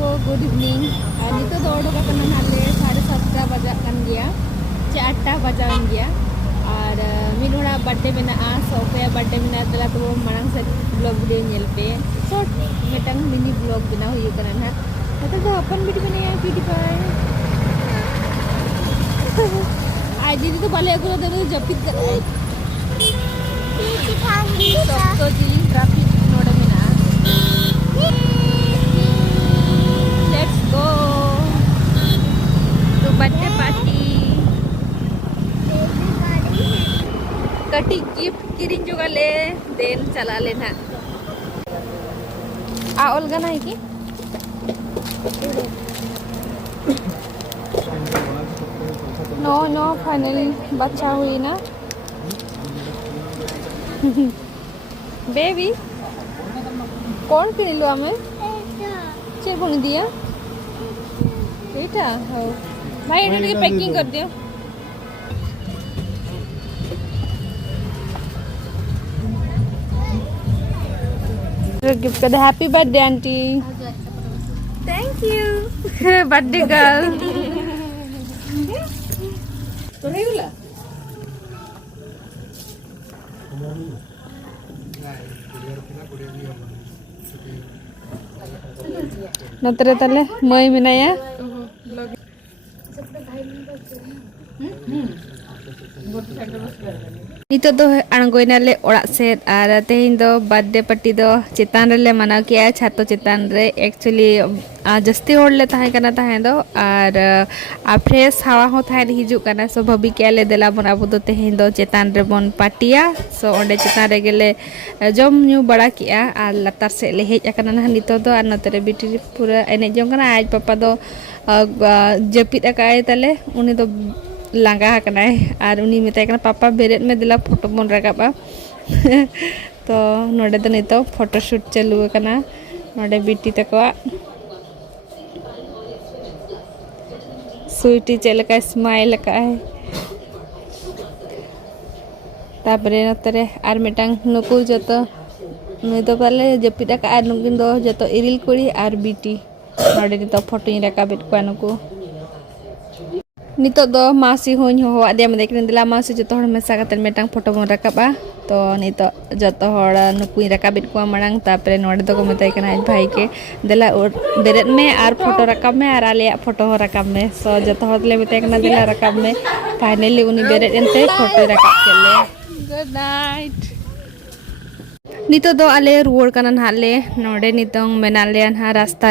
को good evening नितो दो ओडोक कना नाले 7:30 बजा कन गया चे 8 बजा गया और मिनोड़ा बर्थडे में आ सो पे बर्थडे में तला तो मांग से ब्लॉग वीडियो नेल पे शॉर्ट मिटंग मिनी ब्लॉग बना हुई कना ना तो अपन वीडियो बने क्यूटी पाए आज दीदी तो बाले अगुलो तो जपित कर तो जी ट्रैफिक नोडे में ना लेट्स गो तो बर्थडे पार्टी कटी गिफ्ट किरिंग जो गले देन चला लेना आ ओलगा ना है की नो नो फाइनली बच्चा हुई ना बेबी कौन किनिलु हमें चेक कोनी दिया एटा हो भाई एटा के पैकिंग कर दियो गिफ्ट कर happy birthday aunty thank you birthday girl तो हेगुला नतरे तले मई मेनाया नितो दो अणगोइनाले ओड़ा सेट और तेहिं दो बर्थडे पार्टी दो चितान रे मनाव किया छातो चितान रे एक्चुअली जस्ती होड़ले ताहे कना ताहे दो और फ्रेश हवा हो थाहे हिजु कना सो भबी के ले देला बन अब दो तेहिं दो चितान रे बन पार्टिया सो ओंडे चितान रे गेले जम न्यू बड़ा किया और लतार से ले हेज अकना ना नितो दो और नतरे बिटी पूरा एने जम कना आज पापा दो जपित अकाय तले उनी दो लांगा कनाय और उनी मेताय कना पापा बेरेट में दिला फोटो बन रकाबा तो नोडे तो नितो फोटो शूट चालू कना नोडे बिटी तकवा स्वीटी चलका स्माइल का है तापरे नतरे आर मिटांग नुकु जतो नितो पाले जपिटा का आर नुकिन दो जतो इरिल कुड़ी आर बिटी नोडे नितो फोटो रकाबेट को नुकु नितो दो मासी होኝ हो आदे में देखन दिला मासी जतो हर मेसा कते मेटांग फोटो बन रकाबा तो नितो जतो हर नुकुई रकाबित को मांग तापरे नोडे तो को मेताय कना भाई के दिला बेरेट में आर फोटो रकाब में आर आलिया फोटो रकाब में सो जतो हरले मेताय कना दिला रकाब में फाइनली उनी बेरेट एनते फोटो रकाब केले गुड नाइट नितो दो आले रुवर कना हाले नोडे नितों मेनाले हा रास्ता